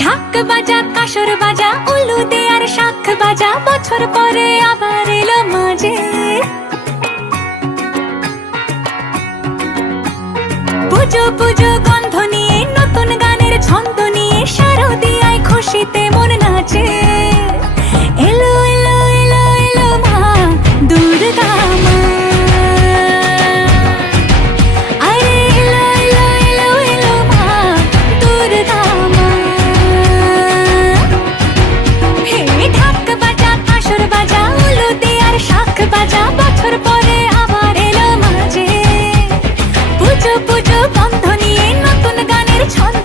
ঢাক বাজা কাসর বাজা উলু দে আর শাখ বাজা বছর পরে আবার গন্ধ নিয়ে নতুন গানের ছন্দ